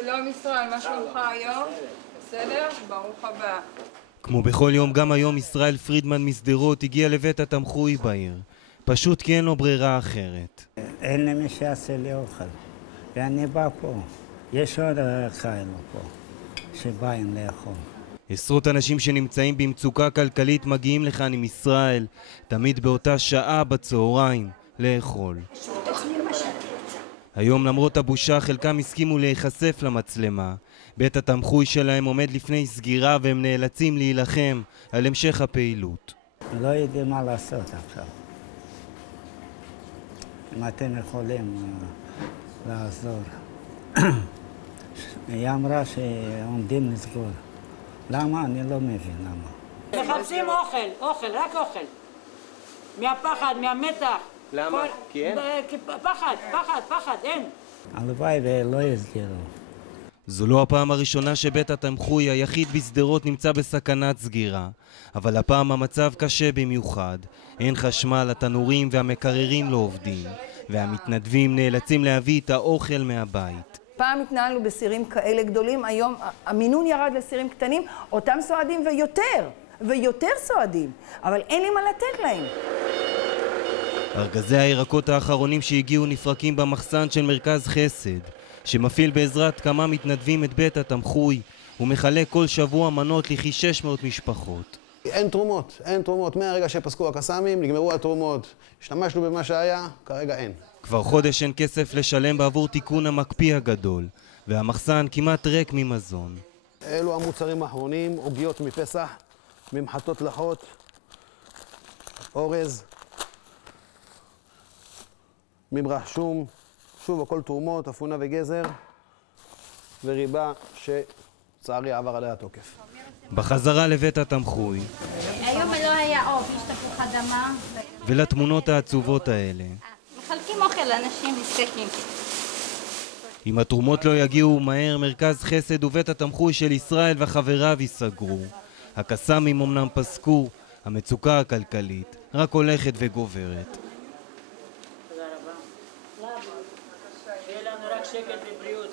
שלום ישראל, מה שלומך היום? בסדר? ברוך הבא. כמו בכל יום, גם היום ישראל פרידמן משדרות הגיע לבית התמחוי בעיר. פשוט כי אין לו ברירה אחרת. אין לי מי שיעשה לי אוכל, ואני בא פה. יש עוד כאלו פה, שבאים לאכול. עשרות אנשים שנמצאים במצוקה כלכלית מגיעים לכאן עם ישראל, תמיד באותה שעה בצהריים, לאכול. היום למרות הבושה חלקם הסכימו להיחשף למצלמה. בית התמחוי שלהם עומד לפני סגירה והם נאלצים להילחם על המשך הפעילות. לא יודעים מה לעשות עכשיו. אם אתם יכולים לעזור. היא אמרה שעומדים לסגור. למה? אני לא מבין למה. מחפשים אוכל, רק אוכל. מהפחד, מהמתח. למה? כי אין? פחד, אין. הלוואי ולא יסגרו. זו לא הפעם הראשונה שבית התמחוי היחיד בשדרות נמצא בסכנת סגירה, אבל הפעם המצב קשה במיוחד. אין חשמל, התנורים והמקררים לא עובדים, והמתנדבים נאלצים להביא את האוכל מהבית. פעם התנהלנו בסירים כאלה גדולים, היום המינון ירד לסירים קטנים, אותם סועדים ויותר סועדים, אבל אין לי מה לתת להם. ארגזי הירקות האחרונים שהגיעו נפרקים במחסן של מרכז חסד, שמפעיל בעזרת כמה מתנדבים את בית התמחוי ומחלק כל שבוע מנות לכ-600 משפחות. אין תרומות. מהרגע שפסקו הקסאמים, נגמרו התרומות. השתמשנו במה שהיה, כרגע אין. כבר חודש אין כסף לשלם בעבור תיקון המקפיא הגדול, והמחסן כמעט ריק ממזון. אלו המוצרים האחרונים, עוגיות מפסח, ממחטות לחות, אורז, ממרח שום, שוב הכל תרומות, אפונה וגזר, וריבה שצערי עבר עליה התוקף. בחזרה לבית התמחוי. היום לא היה עוף, יש תפוח אדמה. ולתמונות העצובות האלה. מחלקים אוכל לאנשים נזקקים. אם התרומות לא יגיעו מהר, מרכז חסד ובית התמחוי של ישראל וחבריו ייסגרו. הקסאמים אמנם פסקו, המצוקה הכלכלית רק הולכת וגוברת. תודה רבה. שיהיה לנו רק שקט ובריאות.